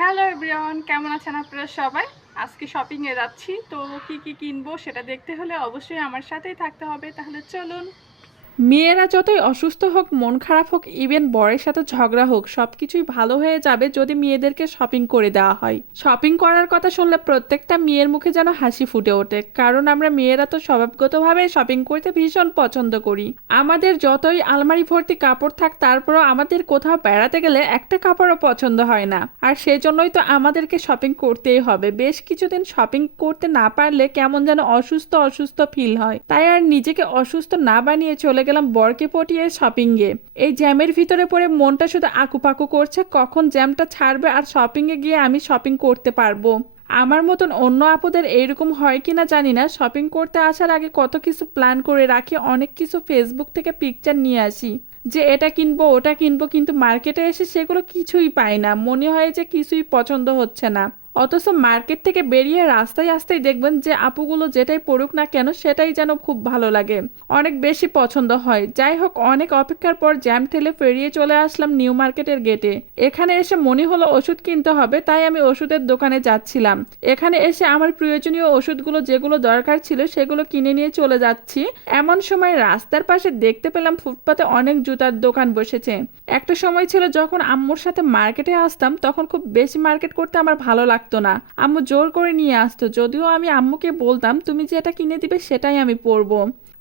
Hello everyone, কেমন আছেন আপনারা সবাই? আজকে শপিংয়ে যাচ্ছি, তো কি কি কিনবো সেটা দেখতে হলে অবশ্যই আমার সাথেই থাকতে হবে। তাহলে চলুন। মেয়েরা যতই অসুস্থ হোক, মন খারাপ হোক, ইভেন বরের সাথে ঝগড়া হোক, সবকিছুই ভালো হয়ে যাবে যদি মেয়েদেরকে শপিং করে দেওয়া হয়। শপিং করার কথা শুনলে প্রত্যেকটা মেয়ের মুখে যেন হাসি ফুটে ওঠে, কারণ আমরা মেয়েরা তো স্বভাবগতভাবে শপিং করতে ভীষণ পছন্দ করি। আমাদের যতই আলমারি ভর্তি কাপড় থাক, তারপরও আমাদের কোথাও বেড়াতে গেলে একটা কাপড়ও পছন্দ হয় না, আর সেজন্যই তো আমাদেরকে শপিং করতেই হবে। বেশ কিছুদিন শপিং করতে না পারলে কেমন যেন অসুস্থ অসুস্থ ফিল হয়, তাই আর নিজেকে অসুস্থ না বানিয়ে চলে গেলাম বরকে পটিয়ে শপিংয়ে। এই জ্যামের ভিতরে পড়ে মনটা শুধু আকুপাকু করছে, কখন জ্যামটা ছাড়বে আর শপিংয়ে গিয়ে আমি শপিং করতে পারবো। আমার মতন অন্য আপুদের এইরকম হয় কিনা জানি না, শপিং করতে আসার আগে কত কিছু প্ল্যান করে রাখি, অনেক কিছু ফেসবুক থেকে পিকচার নিয়ে আসি যে এটা কিনবো ওটা কিনবো, কিন্তু মার্কেটে এসে সেগুলো কিছুই পাই না, মনে হয় যে কিছুই পছন্দ হচ্ছে না। অথচ মার্কেট থেকে বেরিয়ে রাস্তায় আসতেই দেখবেন যে আপুগুলো যেটাই পড়ুক না কেন সেটাই যেন খুব ভালো লাগে, অনেক বেশি পছন্দ হয়। যাই হোক, অনেক অপেক্ষার পর জ্যাম ঠেলে ফেরিয়ে চলে আসলাম নিউ মার্কেটের গেটে। এখানে এসে মনে হলো ওষুধ কিনতে হবে, তাই আমি ওষুধের দোকানে যাচ্ছিলাম। এখানে এসে আমার প্রয়োজনীয় ওষুধগুলো যেগুলো দরকার ছিল সেগুলো কিনে নিয়ে চলে যাচ্ছি। এমন সময় রাস্তার পাশে দেখতে পেলাম ফুটপাতে অনেক জুতার দোকান বসেছে। একটা সময় ছিল যখন আম্মুর সাথে মার্কেটে আসতাম, তখন খুব বেশি মার্কেট করতে আমার ভালো লাগতো না। আম্মু জোর করে নিয়ে আসতো, যদিও আমি আম্মুকে বলতাম তুমি যেটা কিনে দিবে সেটাই আমি পরবো,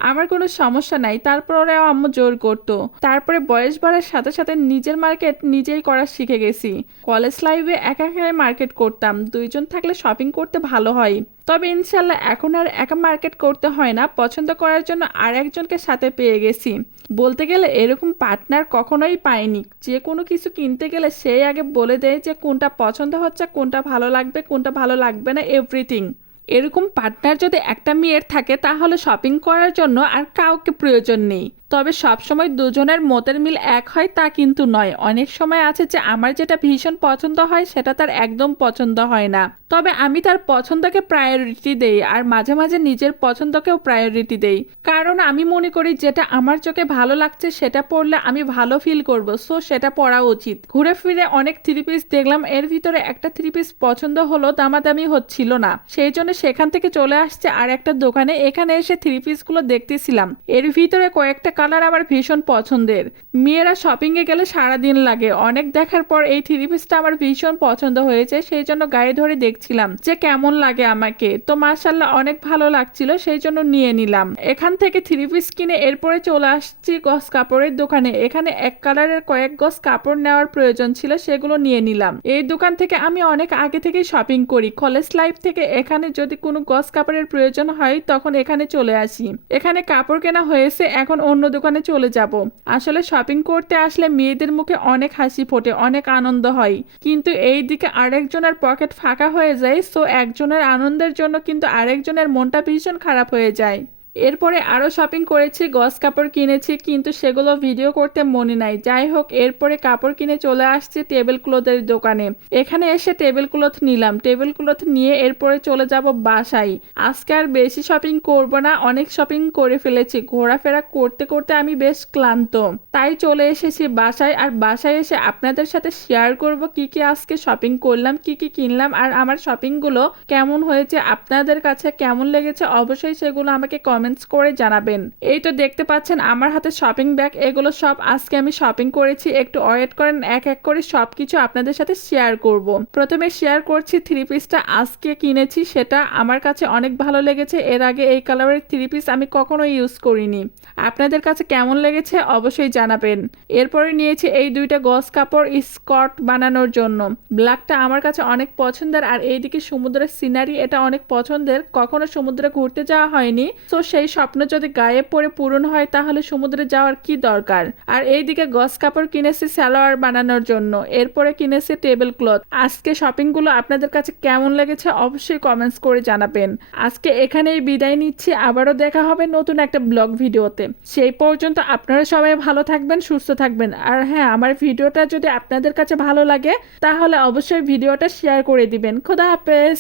আমার কোনো সমস্যা নাই, তারপরেও আম্মু জোর করতো। তারপরে বয়স বাড়ার সাথে সাথে নিজের মার্কেট নিজেই করা শিখে গেছি। কলেজ লাইফে একা একাই মার্কেট করতাম, দুইজন থাকলে শপিং করতে ভালো হয়। তবে ইনশাল্লাহ এখন আর একা মার্কেট করতে হয় না, পছন্দ করার জন্য আর একজনকে সাথে পেয়ে গেছি। বলতে গেলে এরকম পার্টনার কখনোই পাইনি, যে কোনো কিছু কিনতে গেলে সেই আগে বলে দেয় যে কোনটা পছন্দ হচ্ছে, কোনটা ভালো লাগবে, কোনটা ভালো লাগবে না, এভরিথিং। এরকম পার্টনার যদি একটা মেয়ের থাকে তাহলে শপিং করার জন্য আর কাউকে প্রয়োজন নেই। তবে সবসময় দুজনের মতের মিল এক হয় তা কিন্তু নয়, অনেক সময় আছে যে আমার যেটা ভীষণ পছন্দ হয় সেটা তার একদম পছন্দ হয় না। তবে আমি তার পছন্দকে প্রায়োরিটি দেই, আর মাঝে মাঝে নিজের পছন্দকেও প্রায়োরিটি দেই, কারণ আমি মনে করি যেটা আমার চোখে ভালো লাগছে সেটা পরলে আমি ভালো ফিল করব, সো সেটা পরা উচিত। ঘুরে ফিরে অনেক থ্রি পিস দেখলাম, এর ভিতরে একটা থ্রি পিস পছন্দ হলো, দামাদামি হচ্ছিল না, সেই জন্য সেখান থেকে চলে আসছে আর একটা দোকানে। এখানে এসে থ্রি পিস গুলো দেখতেছিলাম, এর ভিতরে কয়েকটা কালার আমার ভীষণ পছন্দের। মেয়েরা শপিং এ গেলে সারাদিন লাগে, অনেক দেখার পর এই থ্রি পিসটা আমার ভীষণ পছন্দ হয়েছে, সেই জন্য গায়ে ধরে দেখছিলাম যে কেমন লাগে আমাকে। তো মাশাআল্লাহ অনেক ভালো লাগছিল, সেই জন্য নিয়ে নিলাম। এখান থেকে থ্রি পিস কিনে এরপরে চলে আসছি গস কাপড়ের দোকানে। এখানে এক কালারের কয়েক গস কাপড় নেওয়ার প্রয়োজন ছিল, সেগুলো নিয়ে নিলাম। এই দোকান থেকে আমি অনেক আগে থেকেই শপিং করি, কলেজ লাইফ থেকে। এখানে যদি কোনো গস কাপড়ের প্রয়োজন হয় তখন এখানে চলে আসি। এখানে কাপড় কেনা হয়েছে, এখন অন্য দোকানে চলে যাব। আসলে শপিং করতে আসলে মেয়েদের মুখে অনেক হাসি ফোটে, অনেক আনন্দ হয়, কিন্তু এই দিকে আরেকজনের পকেট ফাঁকা হয়ে যায়, সো একজনের আনন্দের জন্য কিন্তু আরেকজনের মনটা ভীষণ খারাপ হয়ে যায়। এরপরে আরও শপিং করেছি, গস কাপড় কিনেছি, কিন্তু সেগুলো ভিডিও করতে মনে নাই। যাই হোক, এরপরে কাপড় কিনে চলে আসছি টেবিল ক্লথের দোকানে। এখানে এসে টেবিল ক্লথ নিলাম, টেবিল ক্লথ নিয়ে এরপরে চলে যাব বাসায়। আজকে আর বেশি শপিং করব না, অনেক শপিং করে ফেলেছি, ঘোরাফেরা করতে করতে আমি বেশ ক্লান্ত, তাই চলে এসেছি বাসায়। আর বাসায় এসে আপনাদের সাথে শেয়ার করব কি কি আজকে শপিং করলাম, কি কি কিনলাম, আর আমার শপিংগুলো কেমন হয়েছে, আপনাদের কাছে কেমন লেগেছে অবশ্যই সেগুলো আমাকে কমেন্টস করে জানাবেন। এই তো দেখতে পাচ্ছেন আমার হাতে শপিং ব্যাগ, এগুলো সব আজকে আমি শপিং করেছি। একটু ওয়েট করেন, এক এক করে সবকিছু আপনাদের সাথে শেয়ার করব। প্রথমে শেয়ার করছি থ্রি পিসটা আজকে কিনেছি, সেটা আমার কাছে অনেক ভালো লেগেছে। এর আগে এই কালারের থ্রি পিস আমি কখনো ইউজ করিনি, আপনাদের কাছে কেমন লেগেছে অবশ্যই জানাবেন। এরপরে নিয়েছি এই দুইটা গস কাপড় স্কার্ট বানানোর জন্য। ব্ল্যাকটা আমার কাছে অনেক পছন্দের, আর এইদিকে সমুদ্রের সিনারি, এটা অনেক পছন্দের। কখনো সমুদ্রে ঘুরতে যাওয়া হয়নি, তো সেই স্বপ্ন যদি গায়ে পড়ে পূরণ হয় তাহলে সমুদ্রে যাওয়ার কি দরকার। আর এইদিকে গস কাপড় কিনেছি সালোয়ার বানানোর জন্য। এরপরে কিনেছি টেবিল ক্লথ। আজকে শপিং গুলো আপনাদের কাছে কেমন লেগেছে অবশ্যই কমেন্টস করে জানাবেন। আজকে এখানেই বিদায় নিচ্ছি, আবারও দেখা হবে নতুন একটা ব্লগ ভিডিওতে। সেই পর্যন্ত আপনারা সবাই ভালো থাকবেন, সুস্থ থাকবেন। আর হ্যাঁ, আমার ভিডিওটা যদি আপনাদের কাছে ভালো লাগে তাহলে অবশ্যই ভিডিওটা শেয়ার করে দিবেন। খোদা হাফেজ।